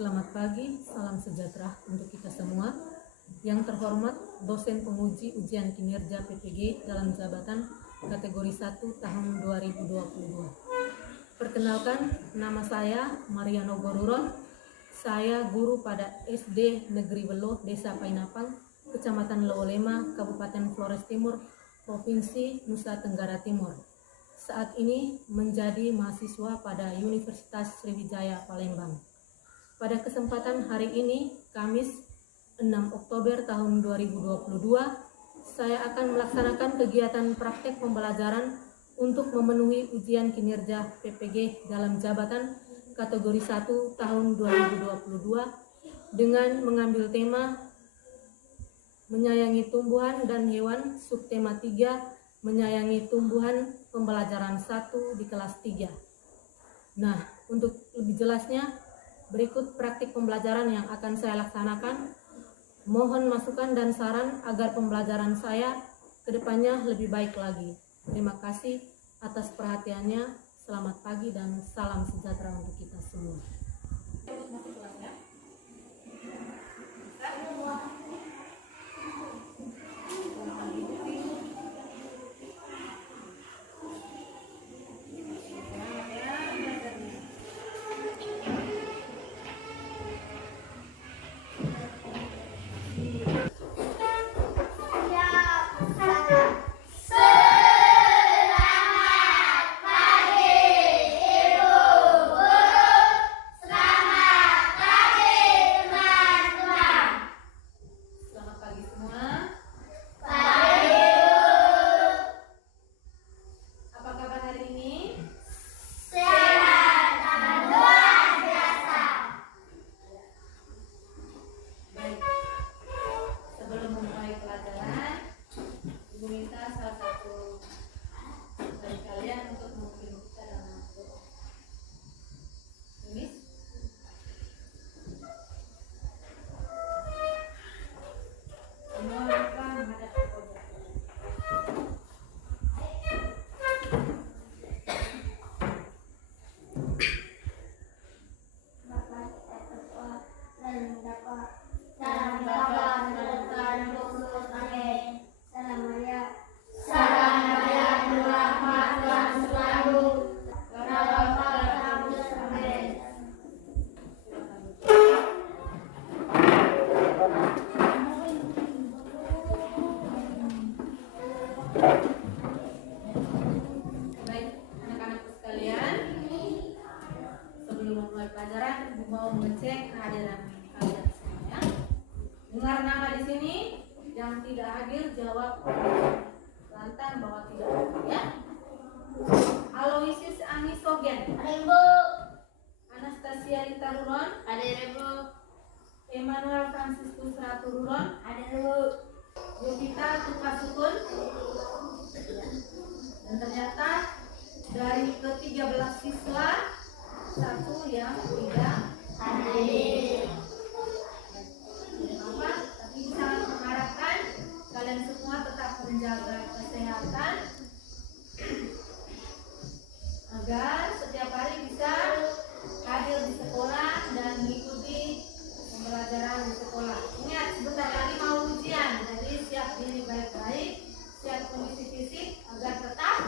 Selamat pagi, salam sejahtera untuk kita semua. Yang terhormat dosen penguji ujian kinerja PPG dalam jabatan kategori 1 tahun 2022. Perkenalkan, nama saya Mariano Goruron. Saya guru pada SD Negeri Belo, Desa Painapang, Kecamatan Lowolema, Kabupaten Flores Timur, Provinsi Nusa Tenggara Timur. Saat ini menjadi mahasiswa pada Universitas Sriwijaya Palembang. Pada kesempatan hari ini, Kamis 6 Oktober tahun 2022, saya akan melaksanakan kegiatan praktek pembelajaran untuk memenuhi ujian kinerja PPG dalam jabatan kategori 1 tahun 2022 dengan mengambil tema menyayangi tumbuhan dan hewan, subtema 3, menyayangi tumbuhan, pembelajaran 1 di kelas 3. Nah, untuk lebih jelasnya, berikut praktik pembelajaran yang akan saya laksanakan. Mohon masukan dan saran agar pembelajaran saya ke depannya lebih baik lagi. Terima kasih atas perhatiannya. Selamat pagi dan salam sejahtera untuk kita semua. Baik, anak-anakku sekalian, sebelum memulai pelajaran, Ibu mau mengecek kehadiran kalian semua. Dengar nama di sini, yang tidak hadir jawab lantang bahwa tidak hadir, ya. Aloysius Anisogen. Ada Ibu. Anastasia Rita Ruron. Ada Ibu. Emmanuel Franciscus Ratu Ruron. Ada Ibu. Yovita Tukasukun. Dan ternyata dari ke-13 siswa, satu yang tidak hadir. Apa? Tapi sangat mengharapkan kalian semua tetap menjaga kesehatan agar setiap hari bisa hadir di sekolah dan mengikuti pembelajaran di sekolah. Ingat, sebentar lagi mau ujian, jadi siap diri baik-baik, siap kondisi fisik agar tetap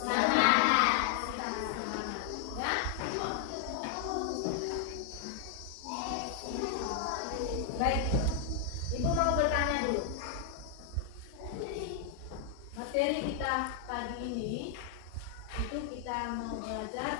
semangat. Ya. Baik, Ibu mau bertanya dulu. Materi kita pagi ini itu kita mau belajar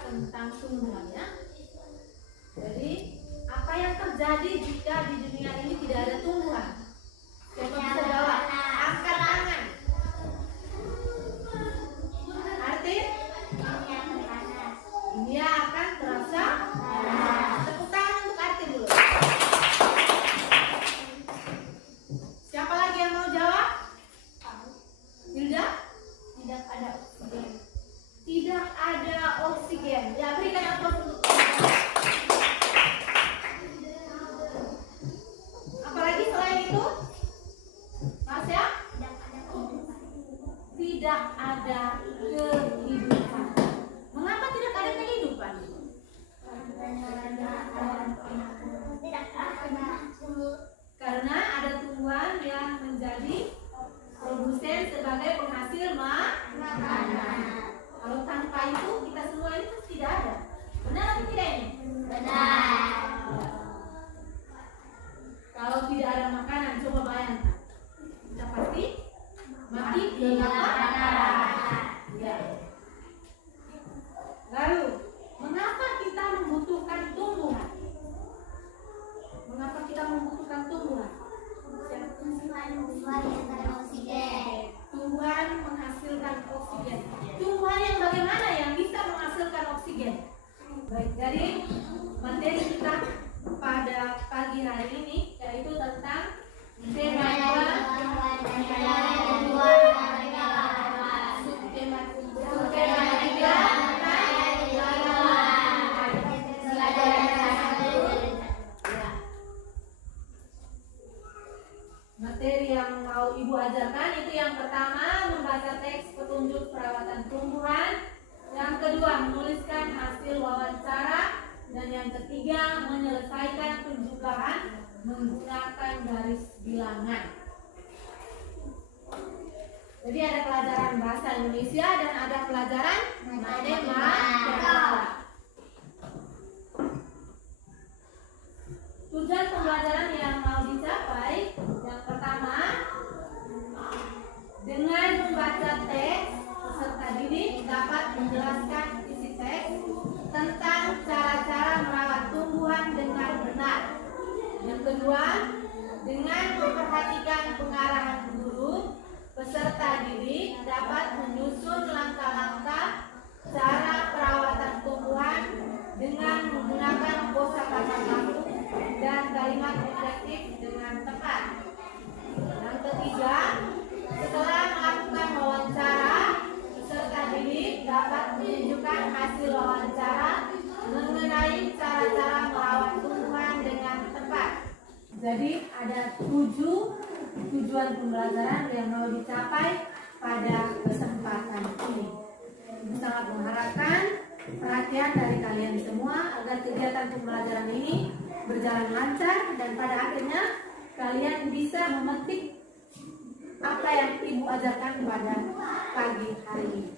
Baik, jadi materi kita pada pagi hari ini yaitu tentang tema 2 materi yang mau Ibu ajarkan itu yang pertama membaca teks petunjuk perawatan tumbuhan, yang kedua menuliskan hasil wawancara, dan yang ketiga menyelesaikan penjumlahan menggunakan garis bilangan. Jadi ada pelajaran bahasa Indonesia dan ada pelajaran matematika. Tujuan pembelajaran yang mau dicapai yang pertama, dengan membaca teks peserta didik dapat menjelaskan isi teks tentang cara-cara merawat tumbuhan dengan benar. Yang kedua, dengan memperhatikan pengarahan guru, peserta didik dapat menyusun langkah-langkah cara perawatan tumbuhan dengan menggunakan kosakata baku dan kalimat efektif dengan tepat. Yang ketiga, setelah melakukan wawancara, peserta didik dapat menunjukkan hasil wawancara mengenai cara-cara merawat tumbuhan dengan tepat. Jadi ada 7 tujuan pembelajaran yang mau dicapai pada kesempatan ini. Ibu sangat mengharapkan perhatian dari kalian semua agar kegiatan pembelajaran ini berjalan lancar dan pada akhirnya kalian bisa memetik apa yang Ibu ajarkan pada pagi hari ini.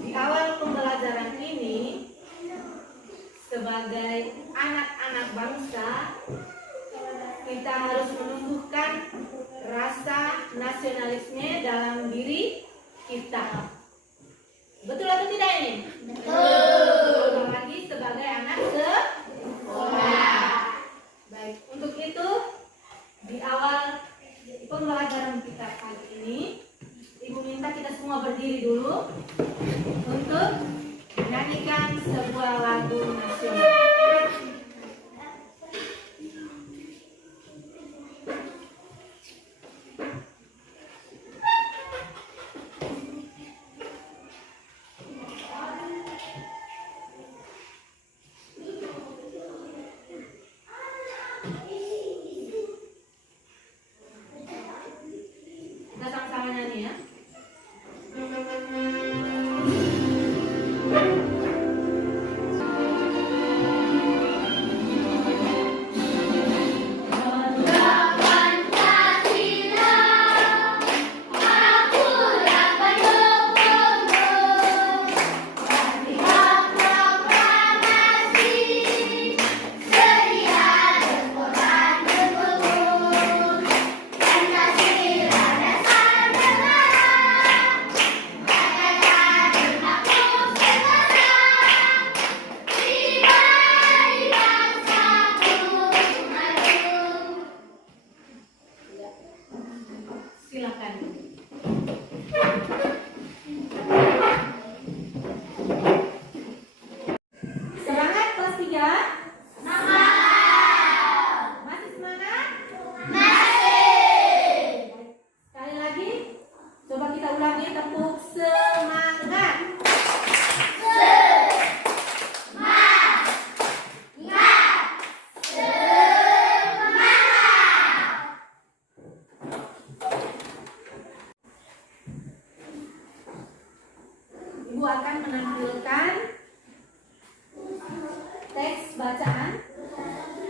Di awal pembelajaran ini, sebagai anak-anak bangsa, kita harus menumbuhkan rasa nasionalisme dalam diri kita. Betul atau tidak ini? Betul. Apalagi sebagai anak sekolah. Baik, untuk itu di awal pembelajaran kita pagi ini, Ibu minta kita semua berdiri dulu untuk menyanyikan sebuah lagu nasional. Kita sama-sama nyanyi ya. Silakan. Semangat kelas 3? Semangat. Masih semangat? Masih. Sekali lagi, coba kita ulangi tepuk semangat. Ibu akan menampilkan teks bacaan.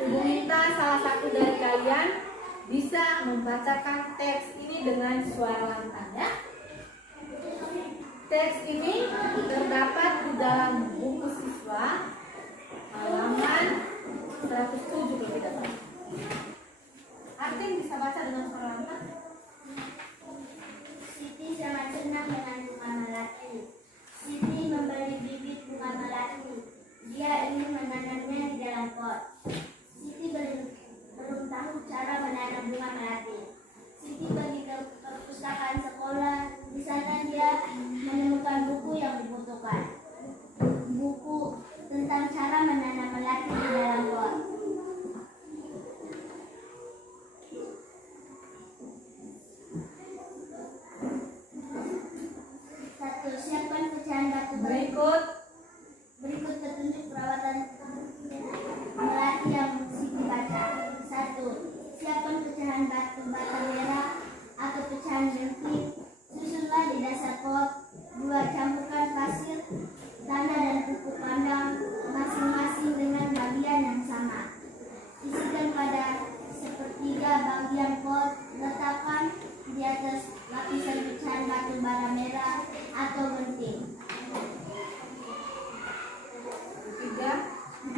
Ibu minta salah satu dari kalian bisa membacakan teks ini dengan suara lantang ya. Teks ini terdapat di dalam buku siswa halaman 107 kalau tidak salah. Artin bisa baca dengan suara lantang? Siti sangat senang dengan bunga melati. Siti membeli bibit bunga melati. Dia ingin menanamnya di dalam pot. Siti belum tahu cara menanam bunga melati. Siti pergi ke perpustakaan sekolah. Di sana dia menemukan buku yang dibutuhkan. Berikut petunjuk perawatan melati yang Siti baca. 1. Siapkan pecahan batu bata merah atau pecahan genting. Susunlah di dasar pot. 2. Campurkan pasir, tanah dan pupuk kandang masing-masing dengan bagian yang sama. Isikan pada sepertiga bagian pot. Letakkan di atas lapisan pecahan batu bara merah atau genting. 3.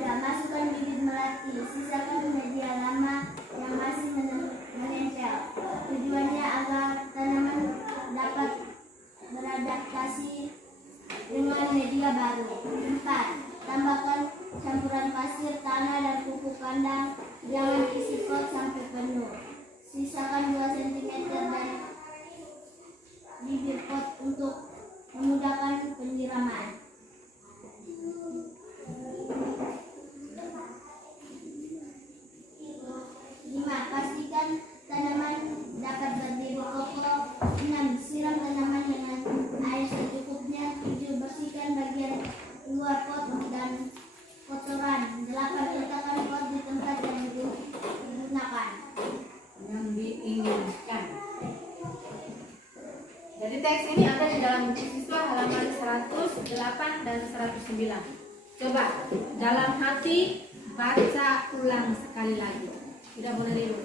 Masukkan bibit melati. Sisakan media lama yang masih menempel. Tujuannya agar tanaman dapat beradaptasi dengan media baru. 4. Tambahkan campuran pasir, tanah, dan pupuk kandang. Jangan isi pot sampai penuh. Sisakan 2 cm dari bibir pot untuk memudahkan penyiraman. 5. Pastikan tanaman dapat berdiri kokoh. 6. Siram tanaman dengan air secukupnya. 7. Bersihkan bagian luar pot dan kotoran. 8. Letakkan pot di tempat yang digunakan. Yang diinginkan. Jadi teks ini ada di dalam buku siswa halaman 108 dan 109. Coba dalam hati baca ulang sekali lagi. Tidak boleh dulu.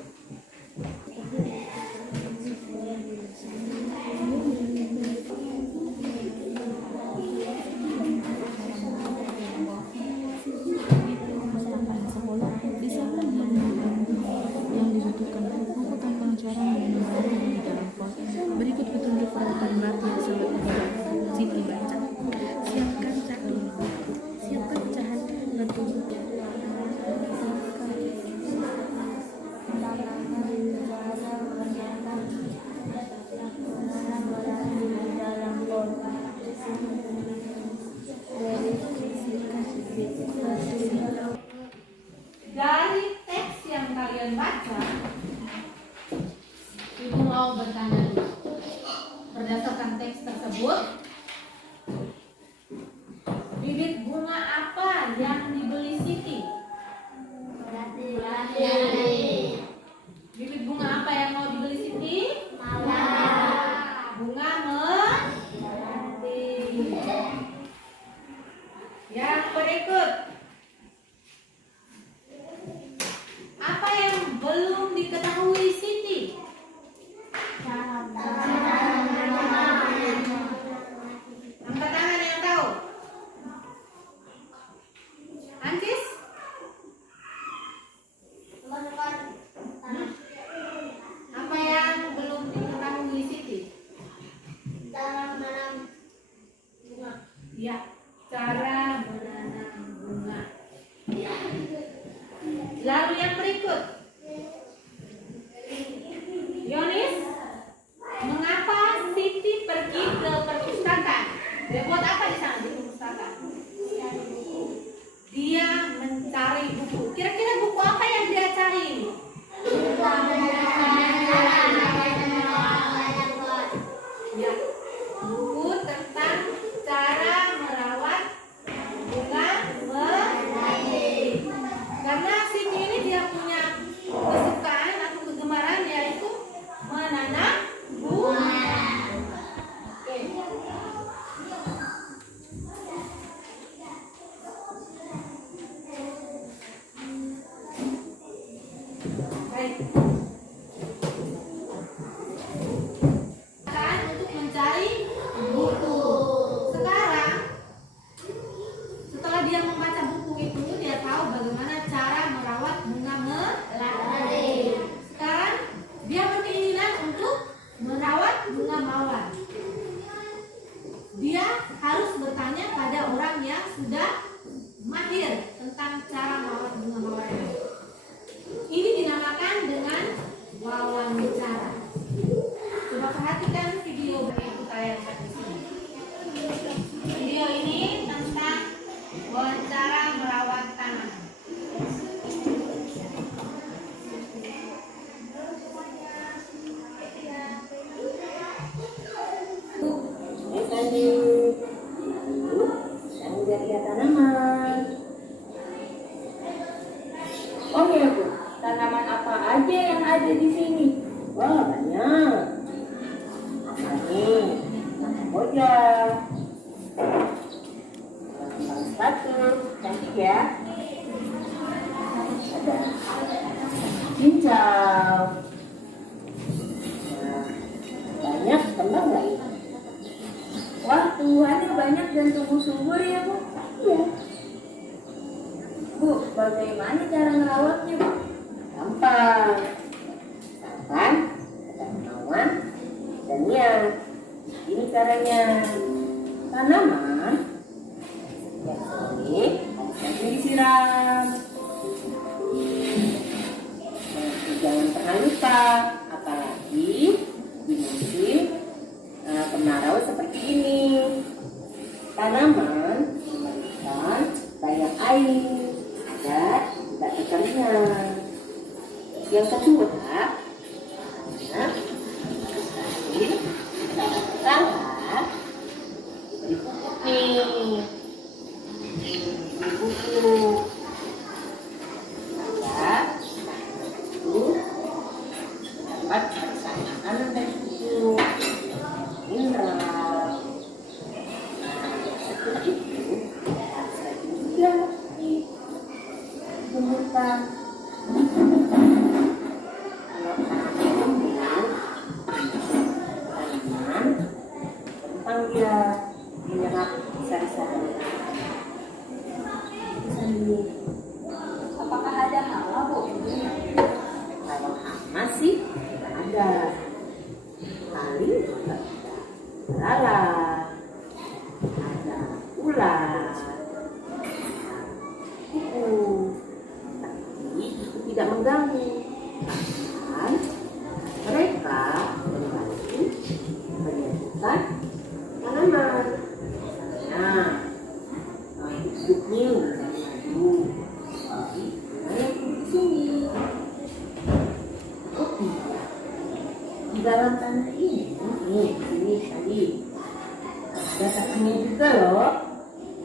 Yang dibutuhkan buku tentang cara menanam di dalam pot. Berikut petunjuk perawatan melati yang sangat mudah. Siti baca. Siapkan cakul. Siapkan pecahan batu. Dari teks yang kalian baca, Ibu mau bertanya dulu. Berdasarkan teks tersebut, bibit bunga apa yang dibeli Siti? Bibit bunga apa yang mau dibeli Siti? Bunga melati. Yang berikut, apa yang belum diketahui Siti? Angkat tangan yang tahu. Ancis? Apa yang belum diketahui Siti? Cara menanam bunga. Ya, cara menanam bunga. Lalu yang berikut, Yonis, mengapa Siti pergi ke perpustakaan? Dia buat apa di sana di perpustakaan? Dia mencari buku. Kira-kira buku apa yang dia cari? Ya, buku tentang cara merawat bunga melati. Karena Siti ini dia punya kesukaan atau kegemaran yaitu menanam bunga. Oke. Baik. Untuk mencari buku. Sekarang setelah dia membaca buku itu, dia tahu bagaimana cara merawat bunga melati. Sekarang dia berkeinginan untuk merawat bunga mawar. Dia harus bertanya pada orang yang sudah mahir tentang cara merawat bunga mawar. Ini dinamakan dengan wawancara. Coba perhatikan video yang aku tayangkan di sini. Video ini tentang wawancara merawat tanaman. ya tanaman. Oh ya Bu, tanaman apa aja yang ada di sini? Wah, banyak. Ini kamboja. Salah satu, cantik ya. Ada cincau. Nah, banyak kembang nggak? Wah, tumbuhannya banyak dan tumbuh subur ya Bu. Iya. Bu, bagaimana cara merawatnya Bu? Gampang. Asalkan ada kemauan dan niat. Ini caranya. Tanaman setiap sore harus disiram. Nah, jangan pernah lupa, apalagi di musim kemarau seperti ini. Tanaman memerlukan banyak air agar tidak kekeringan. Yang kedua, rangka diberi pupuk nih. Diberi pupuk agar itu dapat makanan dan pupuk mineral. Setelah itu saya juga tumbuhkan. Kalau tanaman tumbuh, tanaman tentang dia menyerap sari-sari. Apakah ada hama Bu? Kalau hama sih tidak ada. Paling juga ada lalat, ada ular, kuku, tapi itu tidak mengganggu. Bahkan mereka membantu menyembuhkan tanaman. Nah, hidupnya menjadi maju. Jadi, saya di sini. Oh iya, di dalam tanah ini, nih, sini tadi ada cacingnya juga loh.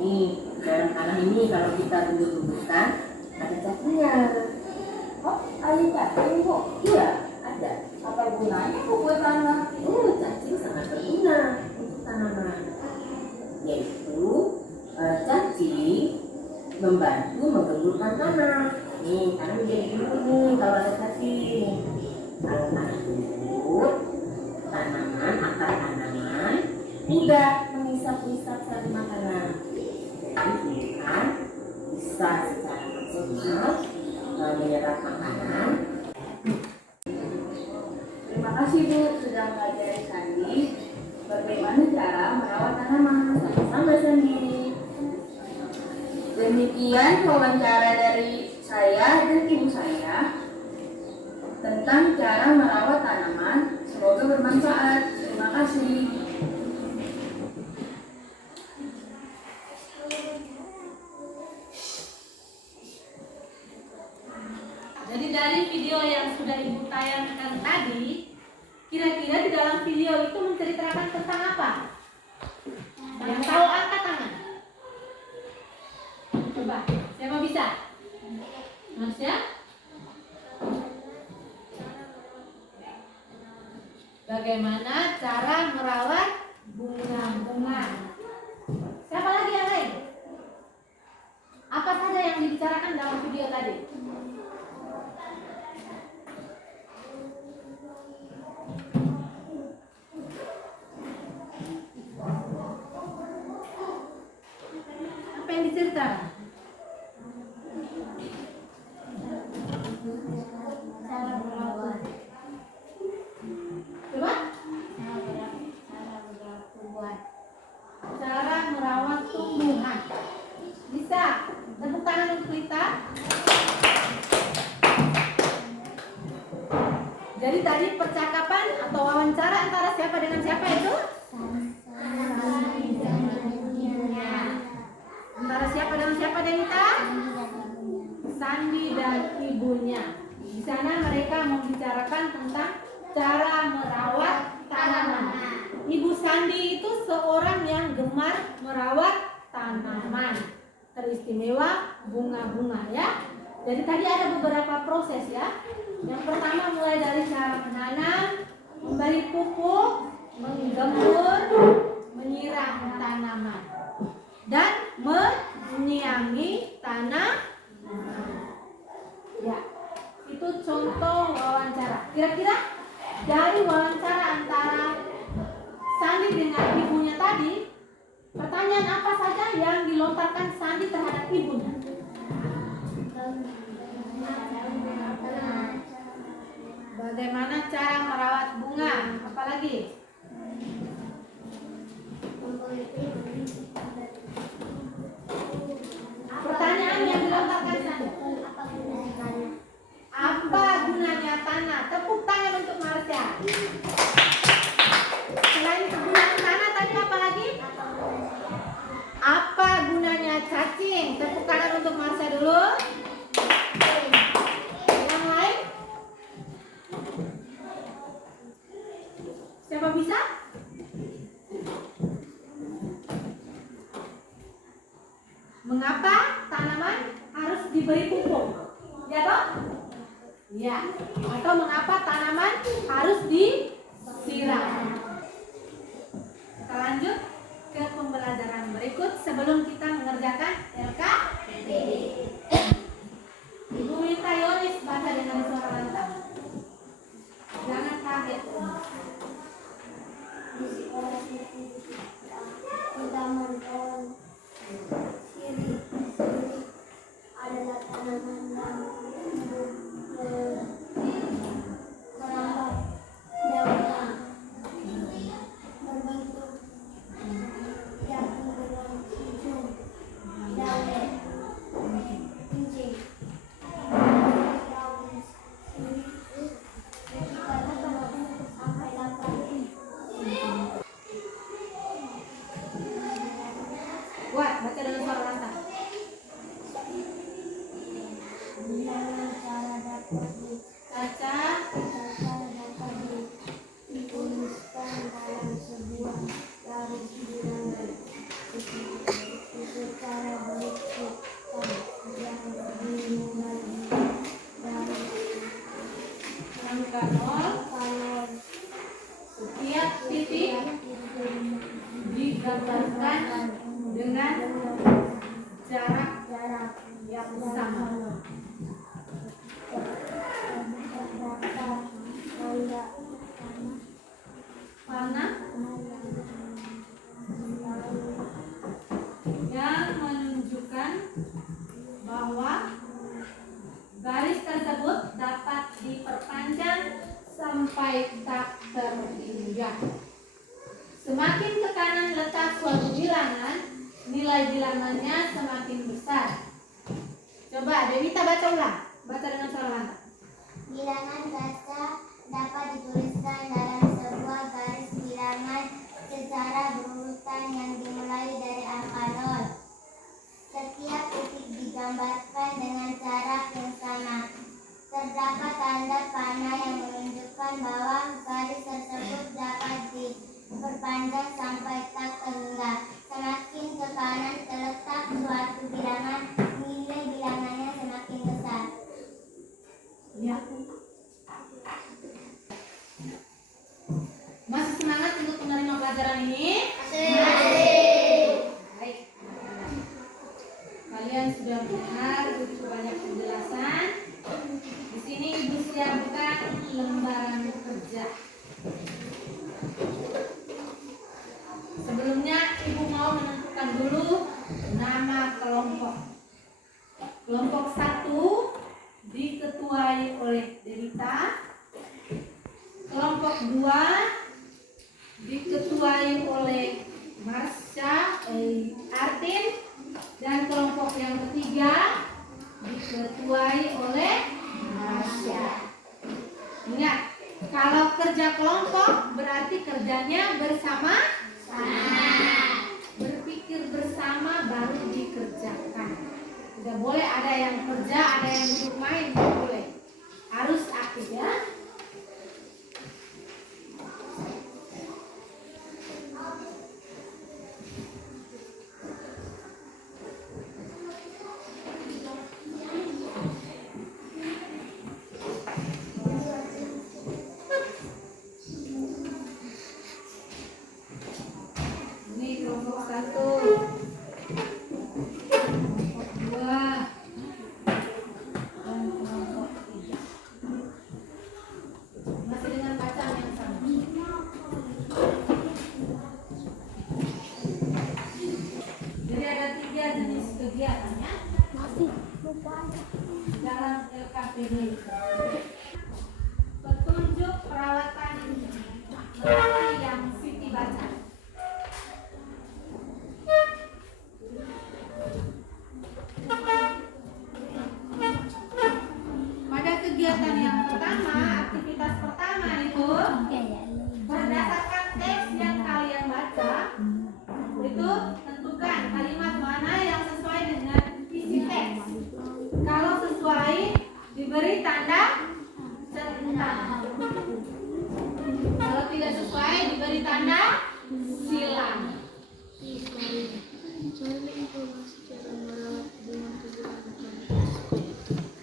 Nih, dalam tanah ini kalau kita tumbuh-tumbuhkan ada cacingnya. Oh, ada cacing Bu. Iya, ada. Apa gunanya Bu buat tanah? Oh, cacing sangat berguna untuk tanaman. Yaitu cacing membantu menggemburkan tanah. Nih, tanah menjadi gembur nih kalau ada cacing. Kalau tanah gembur, tanaman, akar tanaman mudah menghisap-hisap sari makanan. Jadi ikan bisa secara maksimal menyerap makanan. Terima kasih Bu sudah mengajari Sandi bagaimana cara merawat tanaman. Sama Sandi. Demikian wawancara dari saya dan ibu saya tentang cara merawat tanaman. Semoga bermanfaat. Terima kasih. Jadi dari video yang sudah Ibu tayangkan tadi, kira-kira di dalam video itu menceritakan tentang apa? Yang tahu angkat tangan. Coba, siapa bisa? Marsya? Bagaimana cara merawat bunga-bunga? Siapa lagi yang lain? Apa saja yang dibicarakan dalam video tadi? Apa yang diceritakan? Cara merawat. Coba? Cara merawat tumbuhan. Cara merawat tumbuhan. Bisa? Tepuk tangan untuk Lita. Jadi tadi percakapan atau wawancara antara siapa dengan siapa itu? Antara siapa dengan siapa, Denita? Sandi dan ibunya. Di sana mereka membicarakan tentang cara merawat tanaman. Ibu Sandi itu seorang yang gemar merawat tanaman. teristimewa bunga-bunga ya. Jadi tadi ada beberapa proses ya. Yang pertama mulai dari cara menanam, memberi pupuk, menggembur, menyiram tanaman, dan menyiangi tanah. Ya, itu contoh wawancara. Kira-kira dari wawancara antara Sandi dengan ibunya tadi, pertanyaan apa saja yang dilontarkan Sandi terhadap ibunya? Bagaimana cara merawat bunga? Apalagi? Pertanyaan yang dilontarkan Sandi. Apa gunanya tanah? Tepuk tangan untuk Marsha. Selain kegunaan tanah tadi apa lagi? Apa gunanya cacing? Tepuk tangan untuk Marsha dulu. Yang lain? Siapa bisa? Mengapa tanaman harus diberi pupuk? Ya toh? Ya. Atau mengapa tanaman harus disiram? Kita lanjut ke pembelajaran berikut sebelum kita mengerjakan LKPD. Ibu minta Yoris baca dengan suara lantang. Jangan kaget. Siri adalah tanaman yang merambat daunnya berbentuk daun dengan ujung daun kincing. Daun siri pada berbentuk sampai 8. Buat baca dengan suara lantang. Bilangan cara dapat dituliskan dalam sebuah garis bilangan secara berikutkan yang dimulai dari Angka 0. kalau Setiap titik digambarkan dengan jarak yang sama. Warna yang menunjukkan bahwa garis tersebut dapat diperpanjang sampai tak terhingga. Semakin ke kanan letak suatu bilangan, nilai bilangannya semakin besar. Coba Dewita baca ulang. Baca dengan suara lantang. bilangan kaca dapat dituliskan dalam sebuah garis bilangan secara berurutan yang dimulai dari angka 0. Setiap titik digambarkan dengan jarak yang sama. Terdapat tanda panah yang menunjukkan bahwa garis tersebut dapat diperpanjang sampai tak terhingga. Semakin ke kanan terletak suatu bilangan, nilai bilangannya semakin besar. Ya. Masih semangat untuk menerima pelajaran ini? Baik. Kalian sudah mendengar begitu banyak penjelasan. Di sini Ibu siapkan lembaran kerja. Sebelumnya Ibu mau menentukan dulu nama kelompok. Kelompok 1 diketuai oleh Dewita. Kelompok 2 diketuai oleh Marsha, Artin, dan kelompok yang ketiga diketuai oleh Marsha. Ingat, kalau kerja kelompok berarti kerjanya bersama. Berpikir bersama baru dikerjakan. Tidak boleh ada yang kerja, ada yang duduk main, tidak boleh. Harus aktif ya. kegiatannya dalam LKPD. Petunjuk perawatan melati yang Siti baca. Pada kegiatan yang pertama, aktivitas pertama itu berdasarkan teks yang kalian baca, itu tentukan kalimat mana yang sesuai dengan isi teks. Kalau sesuai, diberi tanda centang. Kalau tidak sesuai, diberi tanda silang.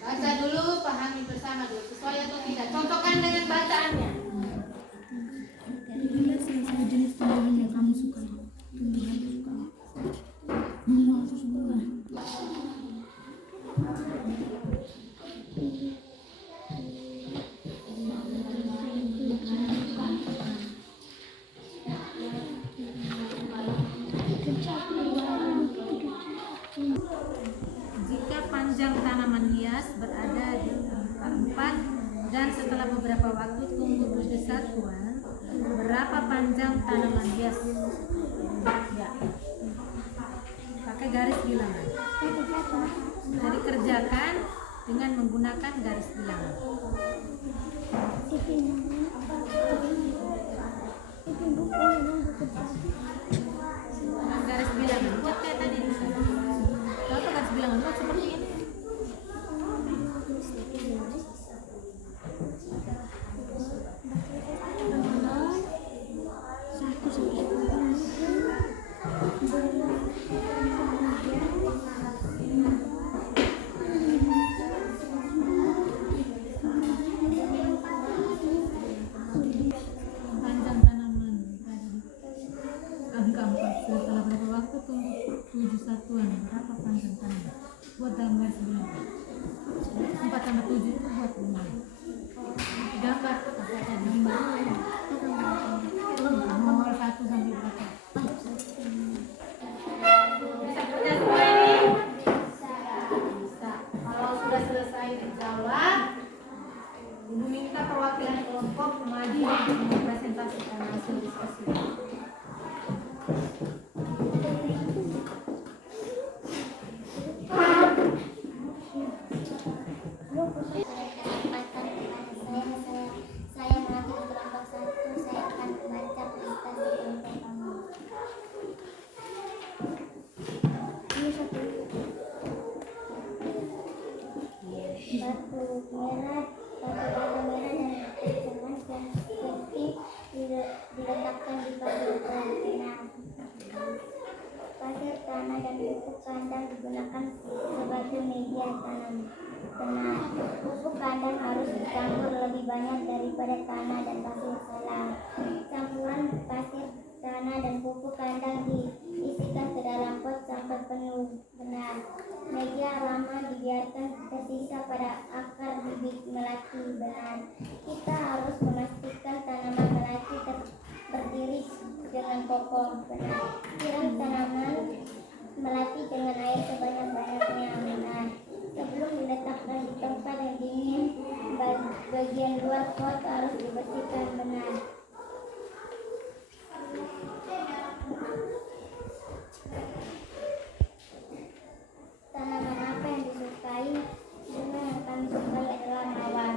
Baca dulu, pahami bersama dulu, sesuai atau tidak. Contohkan dengan bacaannya. Pilihlah salah satu jenis tumbuhan yang kamu suka. Tumbuhan kesukaan. Bunga susulan. Jika panjang tanaman hias berada di angka 4 dan setelah beberapa waktu tumbuh 7 satuan, berapa panjang tanaman hias? Ya. Pakai garis bilangan. Jadi kerjakan dengan menggunakan garis bilangan. Garis bilangan buat kayak tadi bisa. Kalau garis bilangan buat seperti ini. Panjang tanaman angka 4 setelah berapa waktu tumbuh 7 satuan, berapa panjang tanaman? Buat dalam garis bilangan. 4 tambah 7 itu buat 5. Gambar nomor 1 sampai berapa? Bisa kerja semua ini? Bisa. Kalau sudah selesai dijawab, Ibu minta perwakilan kelompok maju untuk mempresentasikan hasil diskusi. Saya mengambil kelompok 1, saya akan membaca prestasi kelompok kamu. Ini satu. Batu merah, batu merah dan kencang dan putih diletakkan di pasir tanah. Pasir tanah dan pupuk kandang digunakan sebagai media tanam. Pupuk kandang harus dicampur lebih banyak daripada tanah dan pasir selang. Campuran pasir tanah dan pupuk kandang diisikan ke dalam pot sampai penuh. Benar. Media lama dibiarkan tersisa pada akar bibit melati. Benar. Kita harus memastikan tanaman melati berdiri dengan kokoh. Benar. Siram tanaman melati dengan air sebanyak-banyaknya. Benar. Sebelum diletakkan di tempat yang dingin, bagian luar pot harus dibersihkan. Benar. Tanaman apa yang disukai? Bunga yang kami sukai adalah mawar.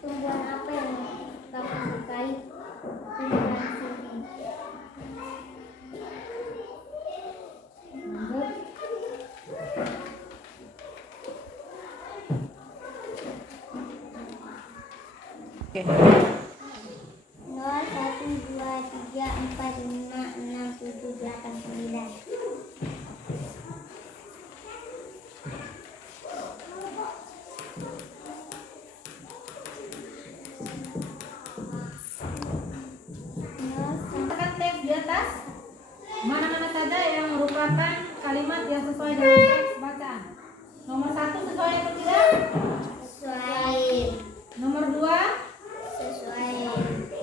Tumbuhan apa yang kami sukai? Tumbuhan sini. Lanjut. Oke. 0, 1, 2, 3, 4, 5, 6, 7, 8, 9. Tekan teks di atas. Mana-mana saja yang merupakan kalimat yang sesuai dengan teks bacaan. Nomor 1 sesuai atau tidak? Sesuai. Nomor 2, Sesuai.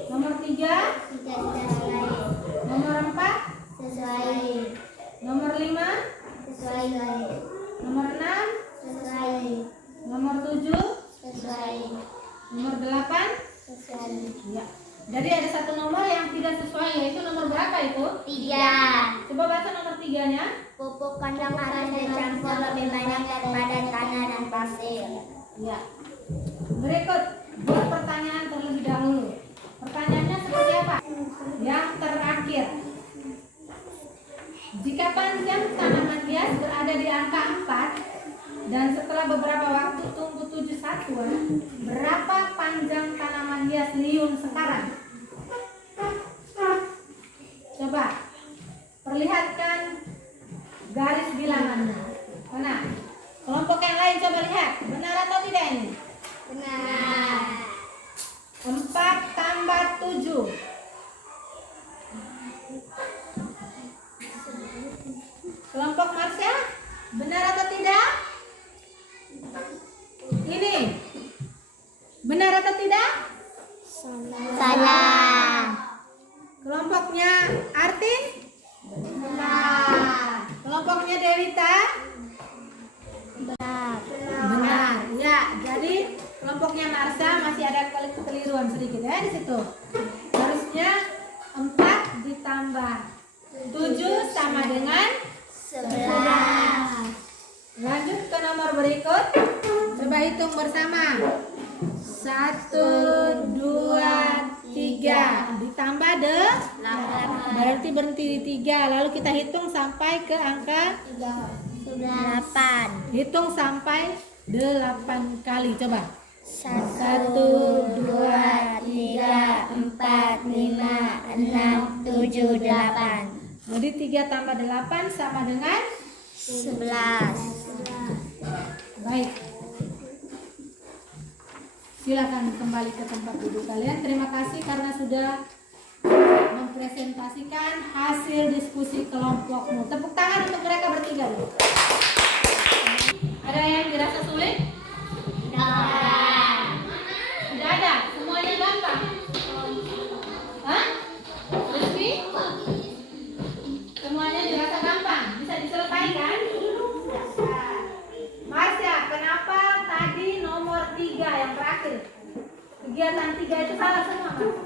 nomor 3, Tidak sesuai. nomor 4, Sesuai. nomor 5, Sesuai. nomor 6, Sesuai. nomor 7, Sesuai. nomor 8. Sesuai. Ya. Jadi ada satu nomor yang tidak sesuai, yaitu nomor berapa itu? 3. Coba baca nomor 3-nya. Pupuk kandang harus dicampur lebih banyak daripada tanah dan pasir. Ya. Berikut buat pertanyaan terlebih dahulu. Pertanyaannya seperti apa? Yang terakhir. Jika panjang tanaman hias berada di angka 4 dan setelah beberapa waktu tumbuh 7 satuan, berapa panjang tanaman hias liun sekarang? Coba perlihatkan garis bilangannya. Mana? Kelompok yang lain coba lihat, benar atau tidak ini? Benar. 4 tambah 7. Kelompok Marsha, benar atau tidak? Ini benar atau tidak? Salah. Kelompoknya Artin? Benar. Kelompoknya Dewita? Benar. Benar. Ya, jadi kelompoknya Marsha masih ada kekeliruan sedikit ya di situ. Harusnya 4 ditambah 7 sama dengan 11. Lanjut ke nomor berikut. Coba hitung bersama. 1, 2, 3 ditambah 8. berarti berhenti di 3. Lalu kita hitung sampai ke angka 8. hitung sampai 8 kali. Coba. 1, 2, 3, 4, 5, 6, 7, 8. Jadi 3 tambah 8 sama dengan 11. baik. Silakan kembali ke tempat duduk kalian. Terima kasih karena sudah mempresentasikan hasil diskusi kelompokmu. Tepuk tangan untuk mereka bertiga dulu. Ada yang dirasa sulit? Tidak ada. Semuanya gampang. Hah? Rizky? Semuanya dirasa gampang. Bisa diselesaikan? Marsha, kenapa tadi nomor 3 yang terakhir? Kegiatan 3 itu salah semua, Mas.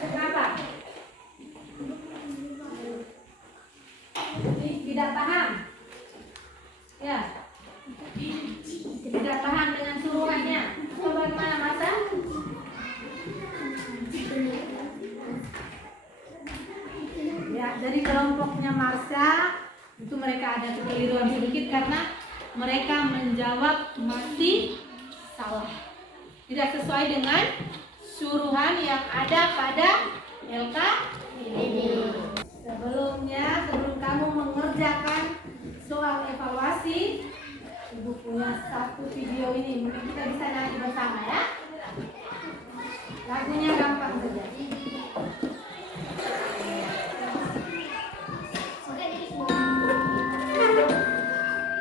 Kenapa? Tidak paham. Ya. Tidak paham dengan suruhannya. Atau bagaimana, Marsha? Ya, dari kelompoknya Marsha itu mereka ada kekeliruan sedikit karena mereka menjawab masih salah. Tidak sesuai dengan suruhan yang ada pada LKPD. Sebelum kamu mengerjakan soal evaluasi, Ibu punya satu video ini. Mungkin kita bisa nyanyi bersama ya. Lagunya gampang saja.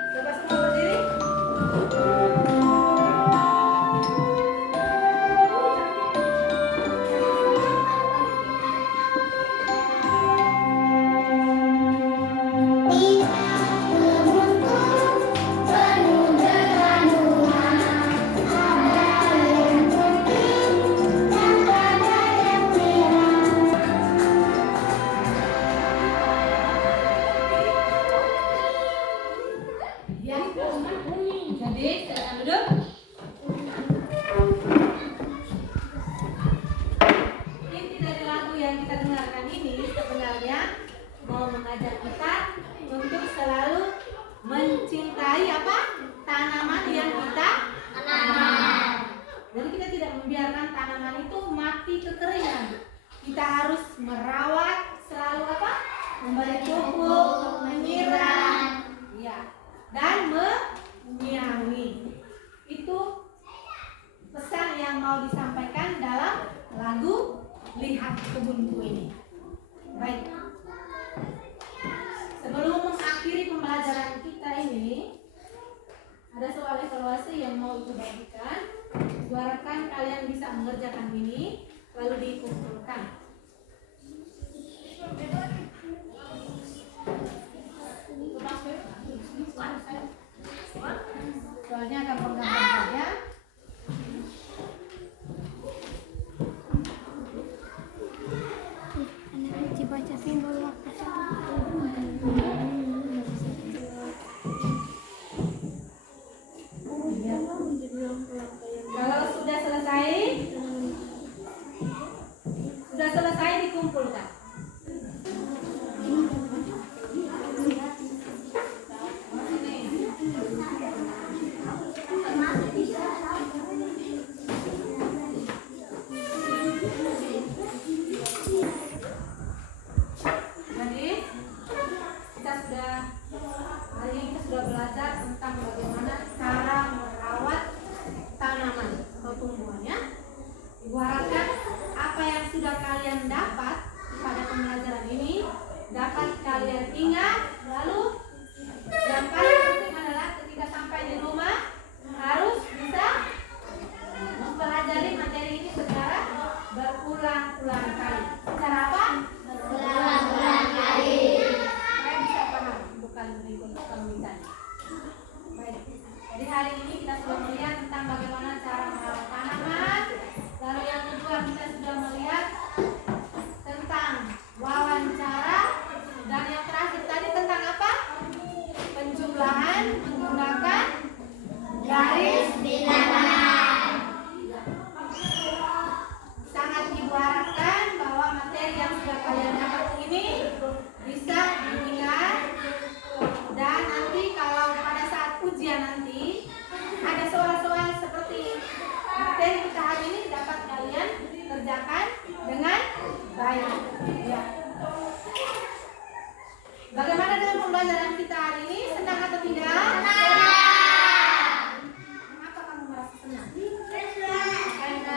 Coba semua berdiri. Ya. Jadi, silakan duduk. Inti dari lagu yang kita dengarkan ini sebenarnya mau mengajak kita untuk selalu mencintai apa? Tanaman yang kita tanam. Jadi kita tidak membiarkan tanaman itu mati kekeringan. Kita harus merawat selalu apa? Memberi pupuk, menyiram, ya, dan menyiangi. Itu pesan yang mau disampaikan dalam lagu Lihat Kebunku ini. Baik. Sebelum mengakhiri pembelajaran kita ini, ada soal evaluasi yang mau Ibu bagikan. Suarakan kalian bisa mengerjakan ini, lalu dikumpulkan. pembelajaran kita hari ini? Senang atau tidak? Mengapa kamu merasa senang? Karena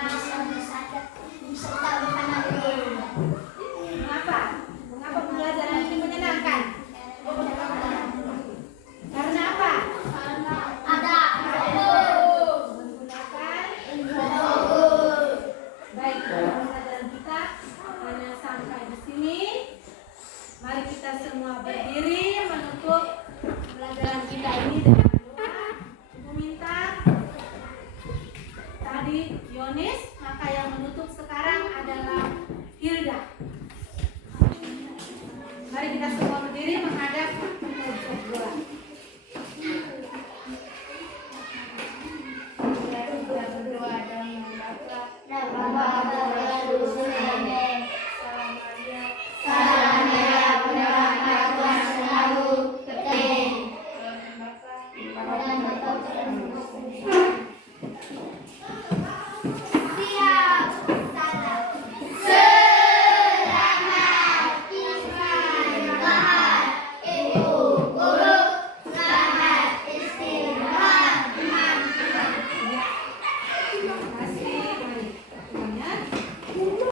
bisa bersama dulu. Mengapa? Mengapa pembelajaran ini menyenangkan? Karena apa? Ada Menggunakan. Baik, pembelajaran kita hanya sampai di sini. Mari kita semua berdiri menutup pembelajaran kita ini dengan doa. Ibu minta tadi Yonis, maka yang menutup sekarang adalah Hilda. Mari kita semua berdiri menghadap ke pojok.